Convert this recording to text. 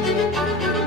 Thank you.